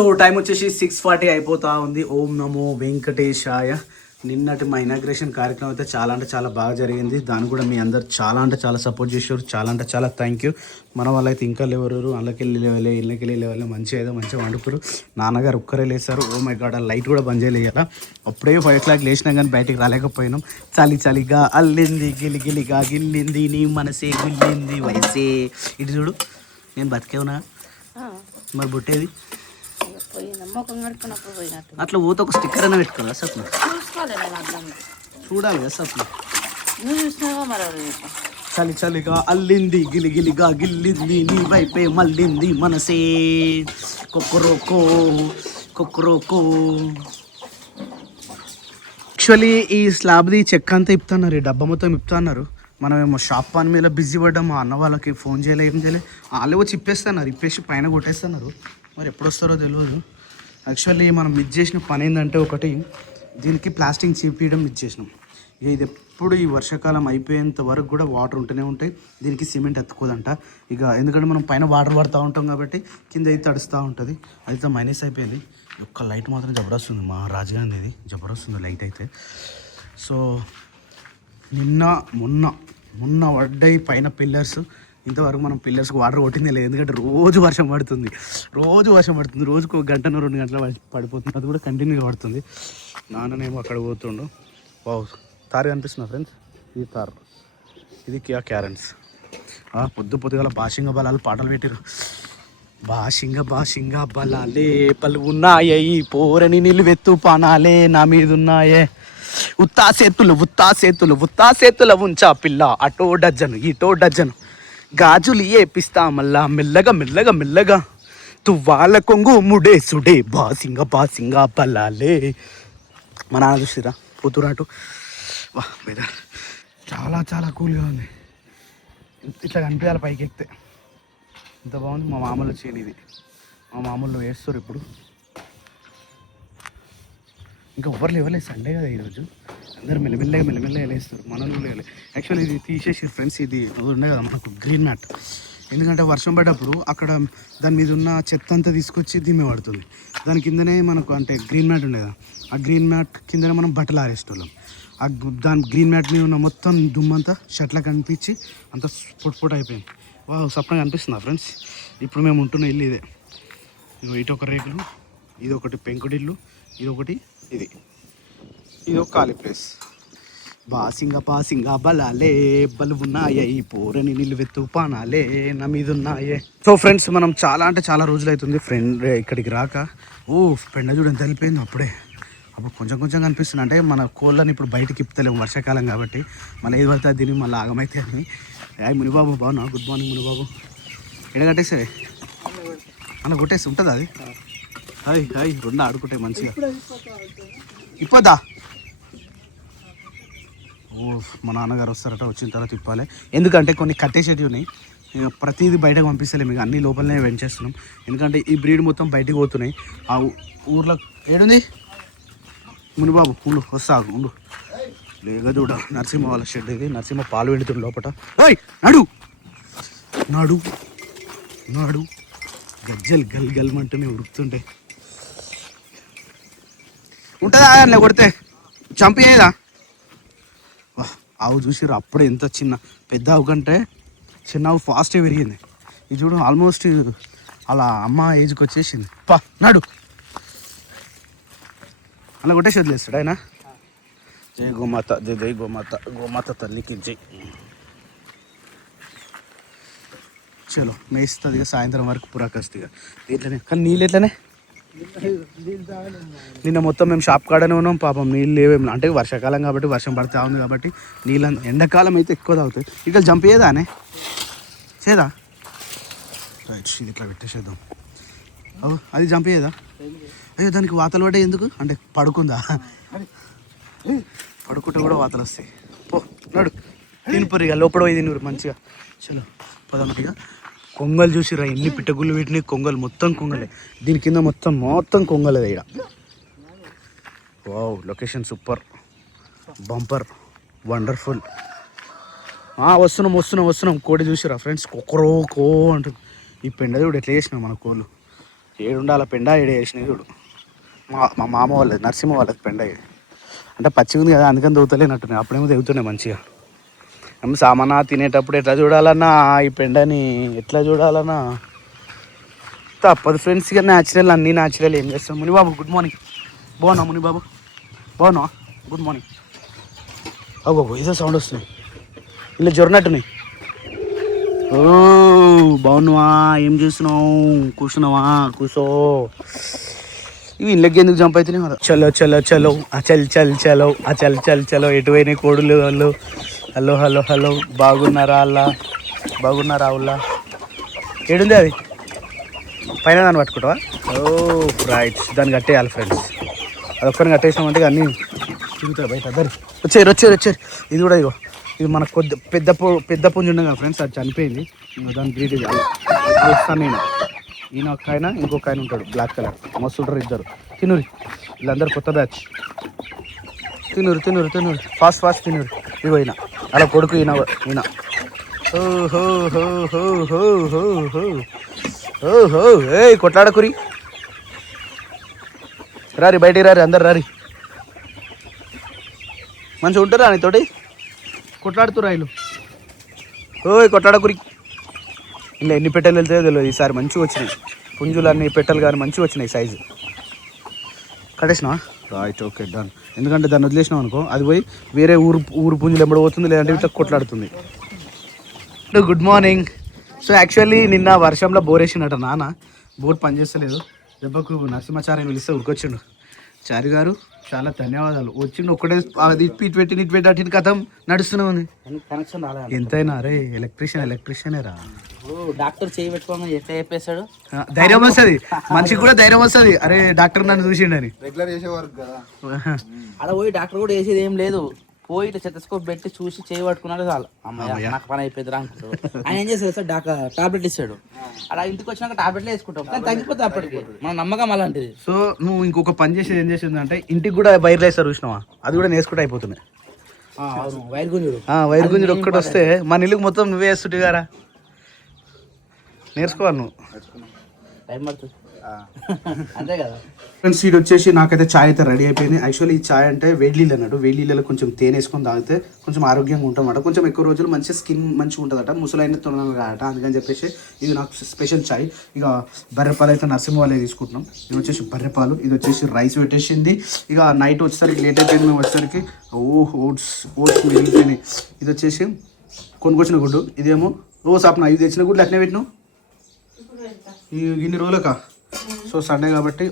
So time వచ్చేసి 6:40 అయిపోతా ఉంది. ఓం నమో వెంకటేశాయ. నిన్నటి మా ఇనాగ్రేషన్ కార్యక్రమం అయితే చాలా అంటే చాలా బాగా జరిగింది. దాన్ని కూడా మీ అందరు చాలా అంటే చాలా సపోర్ట్ చేశారు. చాలా అంటే చాలా థ్యాంక్ యూ. మన వాళ్ళైతే ఇంకా లేవరు, అందుకెళ్ళి లేవలే, ఇళ్ళకెళ్ళి లేవలే, మంచిగా వండుకురు. నాన్నగారు ఒక్కరే లేస్తారు. ఓ మై గాడ్, ఆ లైట్ కూడా బంద్ చేయలేదా. అప్పుడే 5 o'clock లేచినా కానీ బయటికి రాలేకపోయినాం. చలిగా అల్లింది, గిలిగిలిగా గిల్లింది, నీ మనసే గిల్లింది వయసే. ఇటు చూడు, నేను బతికే ఉన్నా. మరి బుట్టేది అట్లా పోతే ఒక స్టిక్కర్ అయినా పెట్టుకోవాలి సప్న. చూడాలి కదా సప్న. చలిగా అల్లింది, గిలిగిలిగా గిల్లింది, నీ వైపే మళ్ళింది మనసే. కొక్కరోకో. యాక్చువల్లీ ఈ స్లాబ్ది చెక్క అంతా ఇప్పుతున్నారు, ఈ డబ్బా మొత్తం ఇప్పుతున్నారు. మనమేమో షాప్ పని మీద బిజీ పడ్డాం. మా అన్న వాళ్ళకి ఫోన్ చేయలే, ఏం చేయలే. వాళ్ళు వచ్చి ఇప్పేస్తున్నారు, ఇప్పేసి పైన కొట్టేస్తున్నారు. మరి ఎప్పుడు వస్తారో తెలియదు. యాక్చువల్లీ మనం మిస్ చేసిన పని ఏంటంటే, ఒకటి దీనికి ప్లాస్టింగ్ చీపియడం మిస్ చేసినాం. ఇది ఎప్పుడు ఈ వర్షాకాలం అయిపోయేంత వరకు కూడా వాటర్ ఉంటూనే ఉంటాయి. దీనికి సిమెంట్ ఎత్తుకోదంట ఇక, ఎందుకంటే మనం పైన వాటర్ పడుతూ ఉంటాం కాబట్టి కింద అయితే తడుస్తూ ఉంటుంది. అయితే మైనస్ అయిపోయింది. ఒక్క లైట్ మాత్రం జబరొస్తుంది, మా రాజుగారి ఇది జబరొస్తుంది లైట్ అయితే. సో నిన్న మొన్న పడ్డాయి పైన పిల్లర్స్. ఇంతవరకు మనం పిల్లర్స్కి వాటర్ కొట్టిందే లేదు, ఎందుకంటే రోజు వర్షం పడుతుంది. రోజుకు 1 గంట 2 గంటలు పడిపోతుంది. అది కూడా కంటిన్యూగా పడుతుంది. నాన్ననేమో అక్కడ పోతుండు. వావ్, తారు కనిపిస్తున్నా ఫ్రెండ్స్, ఇది తారు, ఇది కియా క్యారెన్స్. పొద్దుగల బాషింగ బలాలు పాటలు పెట్టిరు. బాషింగ బలాలే పలువున్నాయే, పోరని నిలువెత్తు పానాలే నా మీద ఉన్నాయే. ఉత్తా సేతులు ఉంచా పిల్ల, అటో డజను ఇటో డజను గాజులు ఏపిస్తా మళ్ళా మెల్లగా తువ్వాల కొంగు ముడేసుడే బాసింగ బలాలే. మా నాన్న చూసిరా పోతురాటు. వా వెదర్ చాలా కూల్గా ఉంది. ఇట్లా కనిపించాలి పైకి ఎక్కితే, ఇంత బాగుంది. మా మామూలు చేయని ఇది, మా మామూలు వేస్తారు ఇప్పుడు. ఇంకా ఎవరు లేవలేదు, సండే కదా ఈరోజు. అందరూ మెల్లమెల్లగా వేస్తారు, మనం లేవలే. యాక్చువల్లీ ఇది తీసేసి ఫ్రెండ్స్, ఇది ఉండే కదా మనకు గ్రీన్ మ్యాట్. ఎందుకంటే వర్షం పడ్డప్పుడు అక్కడ దాని మీద ఉన్న చెత్త అంతా తీసుకొచ్చి దీమే పడుతుంది. దాని కిందనే మనకు అంటే గ్రీన్ మ్యాట్ ఉండేదా, ఆ గ్రీన్ మ్యాట్ కిందనే మనం బట్టలు ఆరేసేటోళ్ళం. దాని గ్రీన్ మ్యాట్ మీద ఉన్న మొత్తం దుమ్మంతా షర్ట్లకు కనిపించి అంత పొట్టు అయిపోయింది. సప్నంగా అనిపిస్తుందా ఫ్రెండ్స్. ఇప్పుడు మేము ఉంటున్న ఇల్లు ఇదే. ఇటు ఒక రేకులు, ఇది ఒకటి పెంకుడిల్లు, ఇది ఒకటి, ఇది ఒక ఖాళీ ప్లేస్. బాసింగ బలాలే బలువున్నాయే, పోరని నిలువెత్తు పానాలే నా మీద ఉన్నాయే. సో ఫ్రెండ్స్, మనం చాలా అంటే చాలా రోజులు అవుతుంది ఫ్రెండ్ ఇక్కడికి రాక. పెండ చూడని తెలిపోయింది అప్పుడు కొంచెం కనిపిస్తుంది. అంటే మన కోళ్ళని ఇప్పుడు బయటకి ఇప్పుతలేము, వర్షాకాలం కాబట్టి. మన ఏది పడితే దీన్ని మళ్ళీ ఆగమైతే అని. మునిబాబు బాగున్నా? Good morning Munibabu. ఎడగట్టేసే అన్న కొట్టేసి ఉంటుంది అది. హాయ్ 2 ఆడుకుంటే మంచిగా ఇప్పదా. మా నాన్నగారు వస్తారట, వచ్చిన తర్వాత ఇప్పాలి. ఎందుకంటే కొన్ని కట్టేసేటివి ఉన్నాయి, ప్రతిదీ బయటకు పంపిస్తలేము, ఇక అన్ని లోపలనే పెంచేస్తున్నాం. ఎందుకంటే ఈ బ్రీడ్ మొత్తం బయటకు పోతున్నాయి. ఆ ఊర్లో ఏడుంది మునిబాబు, ఉండు లేక చూడ. నరసింహ వాళ్ళ షెడ్ ఇది. నరసింహ పాలు పెడుతుంది లోపల. నాడు గజ్జలు గల్మంటూనే ఉరుకుతుంటాయి. ఉంటుందా అట్లా కొడితే చంపేదా? ఆవు చూసిర్రు అప్పుడే ఎంత పెద్ద ఆవు కంటే చిన్న ఆవు ఫాస్ట్గా పెరిగింది. ఇది చూడు, ఆల్మోస్ట్ అలా అమ్మ ఏజ్కి వచ్చేసింది. నాడు అలా కొట్టేసి వదిలేస్తాడు ఆయన. జై గోమాత తల్లికి జై. చలో మేస్తుంది ఇక, సాయంత్రం వరకు పురాకస్తుగా ఇట్లనే. కానీ నీళ్ళు ఎట్లనే నిన్న మొత్తం మేము షాప్ కాడనే ఉన్నాం. పాపం నీళ్ళు లేవేమి, అంటే వర్షాకాలం కాబట్టి వర్షం పడుతూ ఉంది కాబట్టి నీళ్ళు. ఎండాకాలం అయితే ఎక్కువ తాగుతాయి. ఇట్లా జంప్ చేయదానే చేదా? రైట్, ఇది ఇట్లా పెట్టేసేద్దాం. అది జంప్ చేయదా? అయ్యో, దానికి వాతలు పడ్డాయి ఎందుకు? అంటే పడుకుందా? పడుకుంటే కూడా వాతలు వస్తాయి. నాడు తినిపోరు ఇక, లోపల పోయి తినరు మంచిగా. చలో పదమటిగా. కొంగలు చూసిరా ఎన్ని పిట్టగుళ్ళు వీటిని. కొంగలు మొత్తం కొంగలే, దీని కింద మొత్తం కొంగలే ఇక్కడ. Wow, location super, bumper, wonderful. వస్తున్నాం. కోడి చూసిరా ఫ్రెండ్స్, కొక్కరోకో అంటుంది. ఈ పెండ చూడు ఎట్లా చేసినాం మన కోళ్ళు. ఏడుండాల పెండ ఏడు వేసినవి చూడు. మా మామ వాళ్ళది నరసింహ వాళ్ళది పెండ ఏడు అంటే పచ్చిగా ఉంది కదా అందుకని దూతలేనట్టున్నాయి. అప్పుడేమో దిగుతున్నాయి మంచిగా. సామానా తినేటప్పుడు ఎట్లా చూడాలన్నా ఈ పెండని ఎట్లా చూడాలన్నా తప్పదు ఫ్రెండ్స్. ఇక న్యాచురల్ అన్నీ న్యాచురల్ ఏం చేస్తాం. Munibabu good morning. బాగున్నా మునిబాబు? బాగున్నా? Good morning. బాబు ఏదో సౌండ్ వస్తుంది, ఇలా జొరినట్టున్నాయి. ఓ బాగున్నావా? ఏం చేస్తున్నావు? కూర్చున్నావా? కూర్చో. ఇవి ఇళ్ళకి ఎందుకు జంప్ అవుతున్నాయి కదా. చలో చలో చలో అచల్ చల్ చలో అచల్ చల్ చలో. ఎటు పోయినాయి కోడులు వాళ్ళు? Hello hello hello. బాగున్నారా అల్లా? బాగున్నారా ఉల్లా? ఏడుంది అది? పైన దాన్ని పట్టుకుంటావా? ఓ రైట్, దాన్ని కట్టేయాలి ఫ్రెండ్స్. అది ఒక్కరిని కట్టేసామంటే అన్నీ తిరుగుతాయి బయట. అందరు వచ్చారు. ఇది కూడా ఇగో, ఇది మనకు కొద్ది పెద్ద పుంజు ఉండగా ఫ్రెండ్స్, అది చనిపోయింది. దాన్ని బ్రీడ్ వస్తాను నేను. ఈయన ఒక ఆయన, ఇంకొక ఆయన ఉంటాడు బ్లాక్ కలర్, మస్తు ఉంటారు ఇద్దరు. తినూరి వీళ్ళందరూ కొత్త బ్యాచ్. తినూరు ఫాస్ట్ తినూరి. ఇగో ఈయన అలా కొడుకు, ఈయన ఓహో హో హో హో హో హో ఓహో. ఏ కొట్లాడకురి, రారి బయటికి రారి, అందరు రారి. మంచిగా ఉంటారా నీతోటి? కొట్లాడుతురా వీళ్ళు. ఓయ్ కొట్లాడకురి. ఇలా ఎన్ని పెట్టెలు వెళ్తాయో తెలియదు. ఈసారి మంచిగా వచ్చినాయి పుంజులు, అన్ని పెట్టెలు కానీ మంచిగా వచ్చినాయి సైజు. కట్టేసినావా? Right, okay done. ఎందుకంటే దాన్ని వదిలేసినావు అనుకో, అది పోయి వేరే ఊరు పుంజులు ఎంబడి పోతుంది, లేదంటే ఇట్లా కొట్లాడుతుంది. Good morning. సో యాక్చువల్లీ నిన్న వర్షంలో బోర్ వేసిండట నాన్న. బోర్ పనిచేస్తలేదు. దెబ్బకు నరసింహాచార్యని పిలిస్తే ఉరికొచ్చిండు. చారి గారు చాలా ధన్యవాదాలు. వచ్చిండు ఒక్కడే, అది ఇటు పెట్టి అటు కథం నడుస్తున్నావు. కనెక్షన్ రాలేదు ఎంతైనా అరే ఎలక్ట్రీషియనే రా. డాక్టర్ చేయి పెట్టుకోమని ఎట్లా చెప్పేశాడు? ధైర్యం వస్తుంది మనిషికి కూడా, ధైర్యం వస్తుంది. అరే డాక్టర్ నన్ను చూసిండని. రెగ్యులర్ చేసే వర్క్ కదా. అలా పోయి డాక్టర్ కూడా వేసేది ఏం లేదు. పోయి ఇట్లా చెత్తస్కోప్ పెట్టి చూసి చేయి పట్టుకున్నాడు చాలు. అమ్మాయి నాకు పని అయిపోయింది అనుకుంటాడు. ఆయన ఏం చేస్తాడు సార్, టాబ్లెట్ ఇస్తాడు. అలా ఇంటికి వచ్చినాక టాబ్లెట్లు వేసుకుంటాం, కానీ తగ్గిపోతుంది అప్పటికి. మన నమ్మకం అలాంటిది. సో నువ్వు ఇంకొక పని చేసేది ఏం చేసింది అంటే, ఇంటికి కూడా వైర్ వేస్తారు చూసినావా, అది కూడా నేర్చుకుంటే అయిపోతున్నాయి. వైర్ గుంజుడు ఒక్కటి వస్తే మన ఇల్లుకి మొత్తం నువ్వే వేస్తుంటే గారా. నేర్చుకోవాలి నువ్వు. టైం పడుతుంది అంతే కదా ఫ్రెండ్స్. ఇది వచ్చేసి నాకైతే చాయ్ అయితే రెడీ అయిపోయింది. యాక్చువల్లీ ఈ చాయ్ అంటే వేడి నీళ్ళు అన్నట్టు. వేడి నీళ్ళలో కొంచెం తేనె వేసుకొని తాగితే కొంచెం ఆరోగ్యంగా ఉంటామట. కొంచెం ఎక్కువ రోజులు మంచి స్కిన్ మంచిగా ఉంటుందట, ముసలైన తొనలు కాదట. అందుకని చెప్పేసి ఇది నాకు స్పెషల్ చాయ్. ఇక బర్రెపాలు అయితే నరసింహ వాళ్ళే తీసుకుంటున్నాం. ఇది వచ్చేసి బర్రెపాలు, ఇది వచ్చేసి రైస్ పెట్టేసింది. ఇక నైట్ వచ్చేసరికి లేట్ అయిపోయింది. మేము వచ్చేసరికి ఓట్స్ మిగిలిపోయినాయి. ఇది వచ్చేసి కొనుకొచ్చిన గుడ్డు. ఇదేమో సాప్న ఇది తెచ్చిన గుడ్లు అట్నే పెట్టినావు ఇన్ని రోజులకా. సో సండే కాబట్టి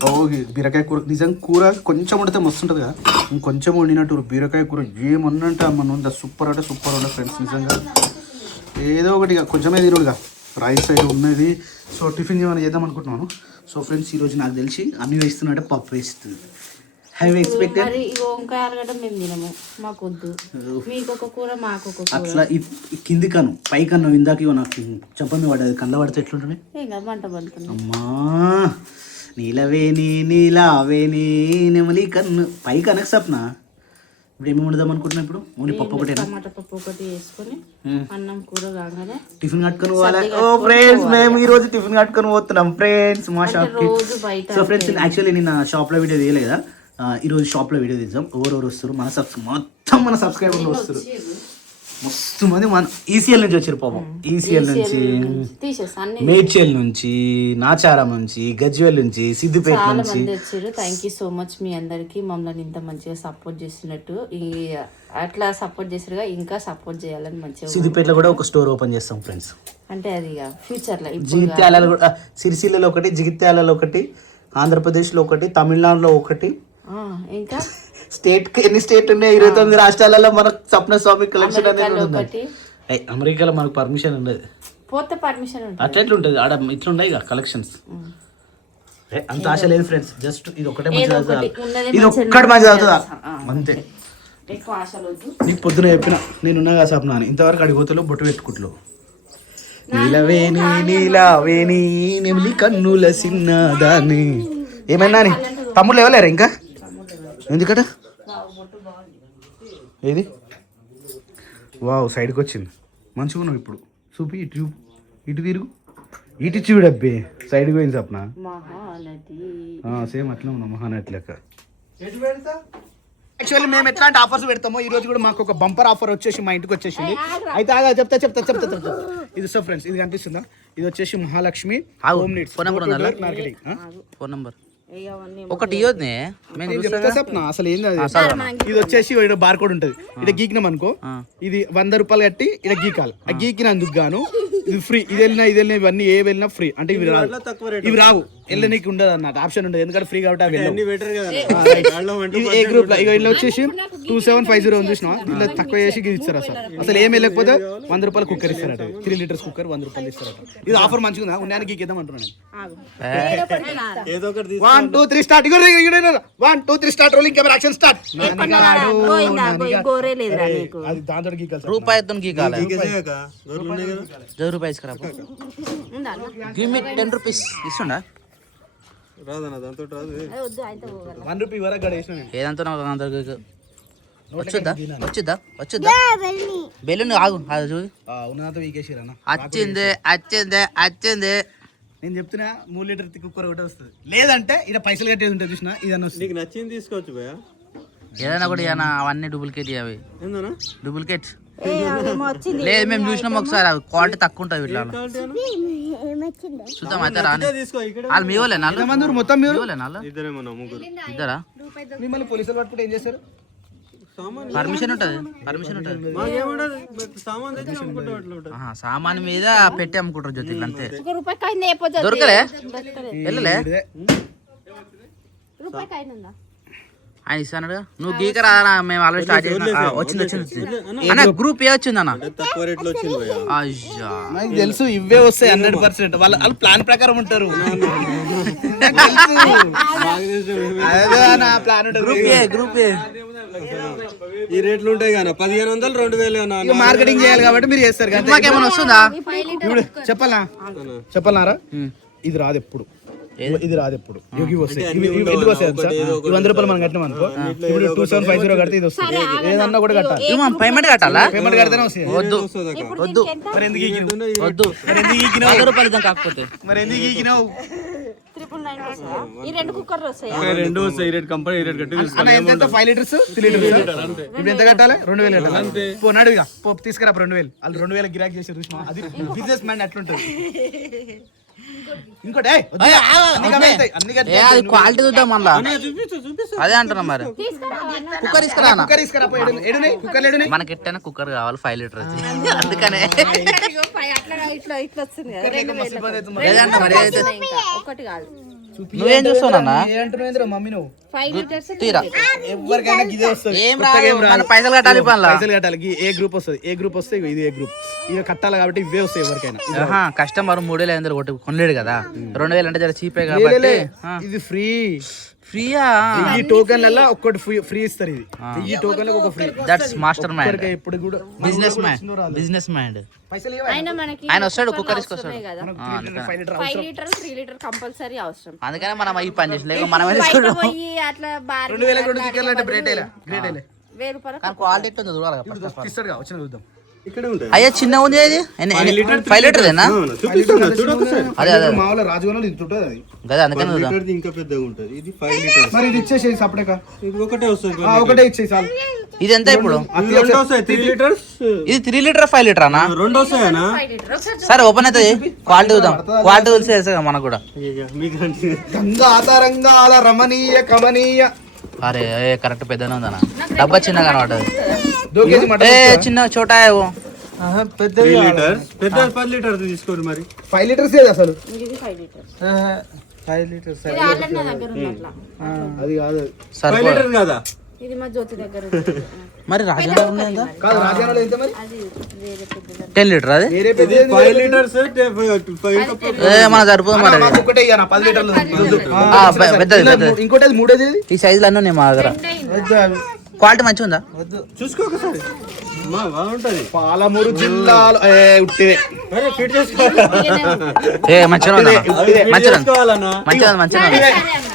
బీరకాయ కూర, నిజంగా కూర కొంచెం వండితే మస్తు ఉంటుంది కదా. ఇంకొంచెం వండినట్టు బీరకాయ కూర ఏమన్నంటే మన ఉందా, సూపర్ అంటే సూపర్ ఉండే ఫ్రెండ్స్. నిజంగా ఏదో ఒకటి కొంచెమే తిరుగుడుగా రైస్ అయితే ఉన్నది. సో టిఫిన్ ఏమైనా చేద్దాం అనుకుంటున్నాను. సో ఫ్రెండ్స్ ఈరోజు నాకు తెలిసి అన్ని వేస్తున్నట్టే పప్పు వేస్తుంది. హ్యావ్ ఎక్స్పెక్టెడ్ అట్లా కింది కను పై కన్ను ఇందాక నాకు చెప్పండి పడ్డది. కంద పడితే ఎట్లుంటుంది? అమ్మా నీలావేని నెమలి కన్ను పై కనకు సప్న. ఇప్పుడు ఏమి వండుదాం అనుకుంటున్నా? ఇప్పుడు ఓన్లీ పప్పు ఒకటేనా? పప్పు ఒకటి వేసుకొని అన్నం కూర కాగానే టిఫిన్ కట్టుకొని పోవాలి. ఓ ఫ్రెండ్స్ మేము ఈ రోజు టిఫిన్ కట్టుకొని పోతున్నాం ఫ్రెండ్స్ మా షాప్ కి. సో ఫ్రెండ్స్ యాక్చువల్లీ నిన్న షాప్ లో వీడియో తీయలే కదా, ఈరోజు షాప్లో వీడియో తీద్దాం. ఎవరెవరు వస్తారు మొత్తం మన సబ్స్క్రైబర్లు వస్తారు. మస్తు మంది మన ఈసీఎల్ నుంచి వచ్చారు పాపం. ఈసీఎల్ నుంచి, మేడ్చల్ నుంచి, నాచారం నుంచి, గజ్వేల్ నుంచి, సిద్దిపేట నుంచి వచ్చారు. థ్యాంక్ యూ సో మచ్ మీ అందరికి, మమ్మల్ని ఇంత మంచిగా సపోర్ట్ చేస్తున్నట్టు. అట్లా సపోర్ట్ చేసారుగా, ఇంకా సపోర్ట్ చేయాలని మంచిగా. సిద్దిపేటలో కూడా ఒక స్టోర్ ఓపెన్ చేస్తాం ఫ్రెండ్స్. అంటే అది ఫ్యూచర్ లో జగిత్యాలలో కూడా, సిరిసిల్లలో ఒకటి, జగిత్యాలలో ఒకటి, ఆంధ్రప్రదేశ్లో ఒకటి, తమిళనాడులో ఒకటి, ఇంకా స్టేట్ ఎన్ని స్టేట్ ఉన్నాయి? 29 రాష్ట్రాలలో మనకు స్వప్న స్వామి కలెక్షన్ అనేది ఉంది. అమెరికాలో మనకు పర్మిషన్ ఉండదు, పోతే పర్మిషన్ అట్లా ఎట్లుంటుంది ఆడ ఇట్లుంటాయి ఇక కలెక్షన్స్. అంత ఆశ లేదు ఫ్రెండ్స్, జస్ట్ ఇది ఒకటే మంచి చదువుతుంది, ఇది ఒక్కటి మంచి చదువుతుందా అంతే. నీకు పొద్దున చెప్పిన నేనున్నా కదా స్వప్న అని, ఇంతవరకు అడిగోతలో బొట్టు పెట్టుకుంటూ నీలవేణి నెమిలి కన్నుల సిన్నదాన్ని. ఏమైనా తమ్ముళ్ళు లేవలేరా ఇంకా? ఎందుకట ఏది వావ్ సైడ్కి వచ్చింది మంచిగా ఉన్నావు ఇప్పుడు. చూపి ఇటు తిరుగు, ఇటు చూడబ్బే సైడ్ పోయింది సప్న మహానది సేమ్ అట్లా ఉన్నాం మహానటి లెక్క. యాక్చువల్లీ మేము ఎట్లాంటి ఆఫర్స్ పెడతామో ఈ రోజు కూడా మాకు ఒక బంపర్ ఆఫర్ వచ్చేసి మా ఇంటికి వచ్చేసింది. అయితే ఆగా చెప్తా. ఇది సో ఫ్రెండ్స్, ఇది కనిపిస్తుందా? ఇది వచ్చేసి Mahalakshmi home needs phone number ఉందా? మార్కెటింగ్. ఫోన్ నెంబర్ ఒకటి ఇవ్వద్దు అసలు ఏంది అది? ఇది వచ్చేసి బార్ కోడ్ ఉంటది. ఇక్కడ గీకినాం అనుకో, ఇది 100 రూపాయలు కట్టి ఇక్కడ గీకాలి. ఆ గీకినందుకు గాను ఇది ఫ్రీ. ఇది వెళ్ళినా ఇవన్నీ ఏ వెళ్ళినా ఫ్రీ. అంటే ఇవి రావు, వెళ్ళనీకి ఉండదు అన్నట్టు, ఆప్షన్ ఉండదు, ఎందుకంటే ఫ్రీ కాబట్టి అవి ఏ గ్రూప్ లో ఇక ఇలా వచ్చేసి 2750 ఉంది చూసినా, దీనిలో తక్కువ చేసి ఇస్తారు. అసలు ఏం వెళ్ళకపోతే 100 రూపాయలు కుక్కర్ ఇస్తారట. 3 లీటర్స్ కుక్కర్ 100 రూపాయలు ఇస్తారట. ఇది ఆఫర్ మంచిగా ఉందా? ఉన్నాయని గీకేద్దాం అంటున్నాను. 1 2 3 start. 1 2 3 start. Rolling camera action start. అది దాంతో గీకాలి. రూపాయితో గీకాలి. రూపాయి ఇసుకురా. గివ్ మీ 10 రూపీస్ ఇస్తుండా? 1 రూపీ వరకు గడేసిన ఏదంతా వచ్చుద్దా బెలూన్ ఆగు. అది చూడు ఉన్నదంతా వీకేసిరన్నా. వచ్చింది. నేను చెప్తున్నా 3 లీటర్ కుక్కర్ ఒకటే వస్తుంది. లేదంటే ఇక్కడ పైసలు కట్టేది ఉంటుంది చూసినా, ఇదన్నా వస్తుంది. నీకు నచ్చింది తీసుకోవచ్చు భయ్యా. ఏదైనా కూడా అవన్నీ డూప్లికేట్ అవి డూప్లికేట్ లేదు. మేము చూసినాం ఒకసారి, క్వాలిటీ తక్కువ ఉంటుంది వీటిలో. చూద్దాం అయితే రాని. వాళ్ళు మీ వాళ్ళే నాలుగు మొత్తం ఇద్దరా? మిమ్మల్ని పోలీసులు పట్టుకుంటే ఏం చేస్తారు? పర్మిషన్ ఉంటుంది. సామాన్ మీద పెట్టి అమ్ముకుంటారు జ్యోతి అంతే. దొరకలే వెళ్ళలే ఆయన ఇస్తాను. నువ్వు గీకరా, మేము ఆల్రెడీ స్టార్ట్ చేసిన. వచ్చింది అన్న, గ్రూప్ ఏ వచ్చింది అన్న. నాకు తెలుసు ఇవే వస్తాయి 100%. వాళ్ళు ప్లాన్ ప్రకారం ఉంటారు. గ్రూప్ ఏ ఈ రేట్లు ఉంటాయి కానీ 1500 2000 మార్కెటింగ్ చేయాలి కాబట్టి మీరు చేస్తారు. మాకేమైనా వస్తుందా చెప్పాలన్నారా? ఇది రాదు ఎప్పుడు. ఇవి వస్తాయి. ఎందుకు వస్తాయి సార్? 100 రూపాయలు మనం కట్టినాం అనుకో, ఇప్పుడు 2750 కడితే ఇది వస్తుంది. ఏదన్నా కూడా కట్టాలి. పేమెంట్ కట్టాలా? పేమెంట్ కడితేనే వస్తాయి. వద్దు మరి ఎందుకు గీకినావు? వద్దు. మరి ఎందుకు గీకినావు? 100 రూపాయలు ఇద్దాం కాకపోతే. మరి ఎందుకు గీకినావు? రెండు వస్తాయి. రేట్ కంపెనీ రేట్ కట్టి 5 లీటర్స్ 3 లీటర్స్ ఇప్పుడు ఎంత కట్టాలి? 2000 కట్టాలి. పో నడుగా పో తీసుకురా 2000. వాళ్ళు 2000 గిరాక్ చేసారు చూసినా. అది బిజినెస్ మ్యాన్ అట్లుంటది. ఇంకోటి క్వాలిటీ చూద్దాం మళ్ళా. అదే అంటున్నా మరి. కుక్కర్ తీసుకురా. మనకి ఎట్టైనా కుక్కర్ కావాలి 5 లీటర్. అందుకనే నువ్వేం చూస్తావునా? మమ్మీ నువ్వు తీరా ఎవరికైనా ఇదే వస్తుంది. ఏం రాదు, పైసలు కట్టాలి. పైసలు కట్టాలి. ఏ గ్రూప్ వస్తుంది, ఏ గ్రూప్ వస్తే ఇది ఏ గ్రూప్ ఇక కట్టాలి కాబట్టి ఇవే వస్తాయి ఎవరికైనా. కస్టమర్ 3000 కొనలేడు కదా. 2000 అంటే జర చీపే కాబట్టి ఇది ఫ్రీ. ఫ్రీయా? ఈ టోకెన్లలో ఒక్కటి ఫ్రీ ఇస్తారు. ఇది ఈ టోకెన్ ఒక ఫ్రీ. That's master mind. ఇప్పుడు కూడా బిజినెస్ మైండ్. ఆయన వస్తాడు, కుక్కర్ తీసుకొస్తాడు. 5 లీటర్ 3 లీటర్ కంపల్సరీ అవసరం. అందుకనే మనం ఈ పని చేసి మనమే తీసుకుంటాం. 2000 కూడా దిక్కాలంటే గ్రేట్ అయిలే. 1000 రూపాయలు క్వాలిటీ ఎట్లా చూడాలి. ఇస్తాడుగా వచ్చిన చూద్దాం. అయ్యా చిన్న ఉంది అది 5 లీటర్దేనా? అదే మామూలు రాజగోళం ఇది ఉంటుంది. అది కదా, అందుకని ఇంకా పెద్దగా ఉంటుంది. ఇది 5 లీటర్స్. మరి ఇది ఇచ్చేసి సపరేట్ ఇది ఒకటే వస్తుంది. ఒకటే ఇచ్చేసి చాలు. ఇది ఎంత ఇప్పుడు? 3 లీటర్స్. ఇది 3 లీటర్ 5 లీటర్ అన్నా? 2 వస్తాయనా? సరే ఓపెన్ అవుతుంది. క్వాలిటీ చూద్దాం. క్వాలిటీ తెలిసేది మనకు కూడా. గంగాతరంగాల రమణీయ కమనీయ. అరే కరెక్ట్ పెద్దనే ఉందన్న. డబ్బా చిన్న కనబడదు. 2 కేజీ మటన్ చిన్న చోటా పెద్ద 3 లీటర్స్. పెద్ద 10 లీటర్స్ తీసుకోండి. మరి 5 లీటర్స్ అసలు. ఇది 5 లీటర్స్. 5 లీటర్స్ ఇది ఆల్రెడీ నా దగ్గర ఉంది అట్లా. అది కాదు 5 లీటర్స్ కదా. ఇది మా జ్యోతి దగ్గర ఉంది. మరి రాజాలో ఉందా? కాదు రాజాలో ఎంత మరి? అది వేరే పెద్దది. 10 లీటర్ అది. వేరే పెద్ద 5 లీటర్స్ మన సరిపోదు మరి. ఒకటే ఇయ్యనా 10 లీటర్లు. పెద్దది. ఇంకోటి అది మూడేది. ఈ సైజులు అన్నీ మా దగ్గర. క్వాలిటీ మంచిగా ఉందా? చూసుకో ఒకసారి. బాగుంటది. పాలమూరు జిల్లాలో ఉట్టిదే. మంచిగా మంచిగా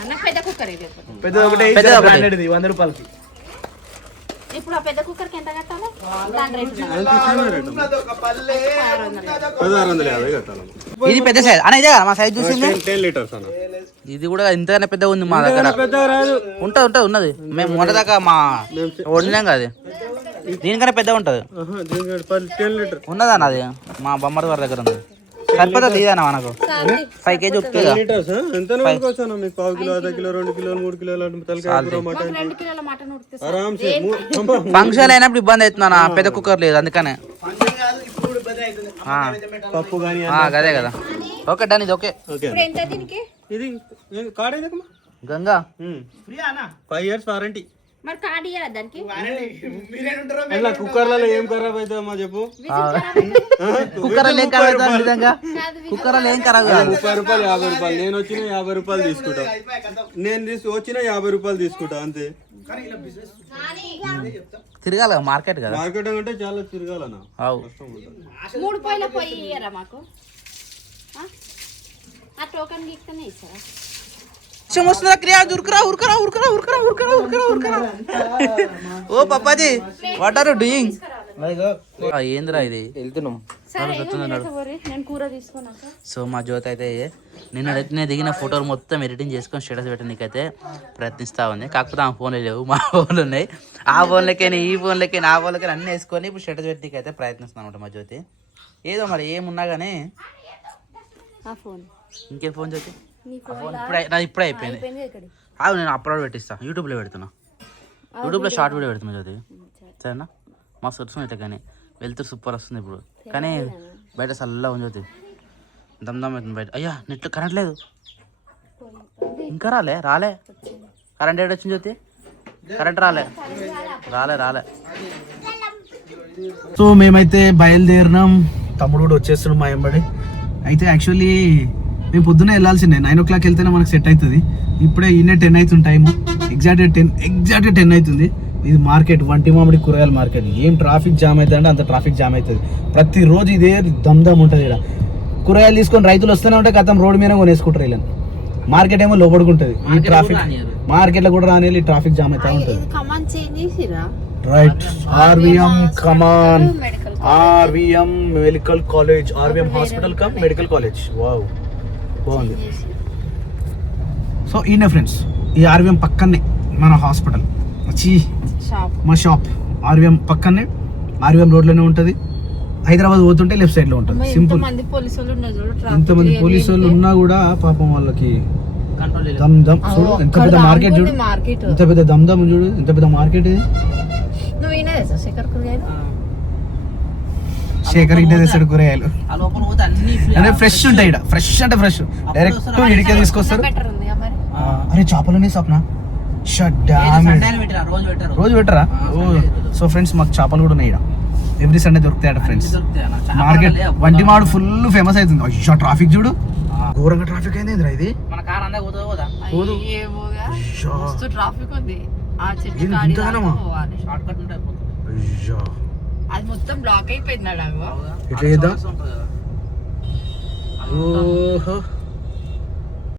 నాకు పెద్ద కుక్కర్ ఇది. పెద్ద ఒకటే 100 రూపాయలకి. ఇప్పుడు ఆ పెద్ద కుక్కర్కి ఎంత కట్టాలి దాని రేటు ఇది పెద్ద సైజ్ అన్న ఇదే కదా మా సైజ్ చూసింది 10 లీటర్స్ అన్న. ఇది కూడా ఇంతకన్నా పెద్దగా ఉంది మా దగ్గర పెద్దగా రాదు. ఉంటుంది ఉన్నది మేము మొదటిదాకా మా వండినాం కదా అది. దీనికన్నా పెద్దగా ఉంటుంది దీనికి 10 లీటర్ ఉన్నదన్న అది మా బొమ్మడి వారి దగ్గర ఉంది సరిపోతుంది ఇదన్న మనకు 5 కేజీ వస్తుంది లీటర్స్ ఎంత వండుకోవచ్చు మీకు 1/2 కిలో 1/2 కిలో 2 కిలోలు 3 కిలోలు అంటే తలకాయ కూర మటన్ 2 కిలోల మటన్ ఉడికితే ఆరాంసే ఫంక్షన్ అయినప్పుడు ఇబ్బంది అవుతుంది పెద్ద కుక్కర్ లేదు అందుకనే పప్పు కానీ అదే కదా ఓకే డన్ ఇది ఓకే ఓకే ఇప్పుడు ఎంత దీనికి ఇది కార్డ్ ఏదమ్మా గంగా 5 years వారంటీ మరి కార్డు ఇయ్యాలా దానికి అలా కుక్కర్లలో ఏం ఖరాబ్ అవుతుందమ్మా చెప్పు కుక్కర్ ఏం ఖరాబ్ అవుతుంది నిజంగా కుక్కర్ ఏం ఖరాబ్ కాదు 30 రూపాయలు 50 రూపాయలు నేను వచ్చిన 50 రూపాయలు తీసుకుంటా నేను వచ్చిన 50 రూపాయలు తీసుకుంటా అంతే తిరగాల మార్కెట్ కదా మార్కెట్ అంటే చాలా తిరగాలన్నా అవు 3 పొయ్యిల పొయ్యి ఇయ్యరా మాకు ఆ టోకెన్ గీక్తనే ఇస్తారా వస్తుందా క్రియా ఉరుకురా ఉరుకురా ఉరుకురా ఉరుకురా ఉరుకురా ఉరుకురా ఉరుకురా ఓ Papaji what are you doing ఏందిరా ఇది వెళ్తున్నాం నేను కూర తీసుకున్నాక సో మా జ్యోతి అయితే నేను దిగిన ఫోటోలు మొత్తం ఎడిటింగ్ చేసుకొని స్టేటస్ పెట్టడానికైతే ప్రయత్నిస్తూ ఉంది కాకపోతే ఆ ఫోన్లు లేవు మా ఫోన్లు ఉన్నాయి ఆ ఫోన్లకైనా ఈ ఫోన్లకైనా ఆ ఫోన్లకైనా అన్నీ వేసుకొని ఇప్పుడు స్టేటస్ పెట్టడానికి అయితే ప్రయత్నిస్తున్నాను అనమాట మా జ్యోతి ఏదో మరి ఏమున్నా కానీ ఆ ఫోన్ ఇంకే ఫోన్ జ్యోతి ఆ ఫోన్ నాది ఇప్పుడే అయిపోయింది అవి నేను అప్లోడ్ పెట్టిస్తా యూట్యూబ్లో పెడుతున్నా యూట్యూబ్లో షార్ట్ వీడియో పెడుతున్నా జ్యోతి సరేనా మస్తు వస్తుంది ఇట్లా కానీ వెళ్తే సూపర్ వస్తుంది ఇప్పుడు కానీ బయట చల్లగా ఉంది జ్యోతి దమ్దమ్ అవుతుంది బయట అయ్యా నెట్ కరెంట్ లేదు ఇంకా రాలే కరెంట్ ఏడు వచ్చింది జ్యోతి కరెంట్ రాలే సో మేమైతే బయలుదేరినాం తమ్ముడు కూడా వచ్చేస్తున్నాం మా ఎంబడి అయితే యాక్చువల్లీ మేము పొద్దున్నే వెళ్ళాల్సిందే 9 o'clock వెళ్తేనే మనకు సెట్ అవుతుంది ఇప్పుడే ఈయనే 10 అవుతుంది టైము ఎగ్జాక్ట్గా 10 అవుతుంది ఇది మార్కెట్ వంటి మామిడి కూరగాయల మార్కెట్ ఏం ట్రాఫిక్ జామ్ అవుతుంది అంటే అంత ట్రాఫిక్ జామ్ అవుతుంది ప్రతిరోజు ఇదే దమ్ ఉంటుంది ఇక్కడ కూరగాయలు తీసుకొని రైతులు వస్తూనే ఉంటే గతం రోడ్డు మీద కొనేసుకుంటారు వీళ్ళని మార్కెట్ ఏమో లోపడుకుంటుంది ఈ ట్రాఫిక్ మార్కెట్లో కూడా రాని ట్రాఫిక్ జామ్ అవుతూ ఉంటుంది రైట్ ఆర్విఎం కమాన్ RVM medical college RVM hospital cum medical college wow బాగుంది సో ఈయన ఫ్రెండ్స్ ఈ ఆర్విఎం పక్కనే మన హాస్పిటల్ మా షాప్ ఆర్విఎం పక్కనే ఆర్విఎం రోడ్లోనే ఉంటుంది హైదరాబాద్ పోతుంటే లెఫ్ట్ సైడ్ లో ఉంటుంది సింపుల్ ఇంతమంది పోలీసు వాళ్ళు ఉన్నా కూడా పాపం వాళ్ళకి దమ్ దమ్ చూడు ఎంత పెద్ద మార్కెట్ చూడు ఎంత పెద్ద దమ్ దమ్ చూడు ఎంత పెద్ద మార్కెట్ ఇది శేఖర్ ఇంటి తెస్తాడు కూరగాయలు అంటే ఫ్రెష్ ఉంటాయి ఇక్కడ ఫ్రెష్ అంటే ఫ్రెష్ డైరెక్ట్ ఇడికే తీసుకొస్తారు అరే చేపలు స్వప్న రోజు పెట్టరా సో ఫ్రెండ్స్ మాకు చేపలు కూడా ఉన్నాయి ఇక్కడ ఎవ్రీ సండే దొరుకుతాయి ఫ్రెండ్స్ మార్కెట్ వంటి మాడు ఫుల్ ఫేమస్ అవుతుంది అయ్యో ట్రాఫిక్ చూడు ఘోరంగా ట్రాఫిక్ అయింది ఇది అది మొత్తం బ్లాక్ అయిపోయింది ఇట్లా చేద్దాం ఓహో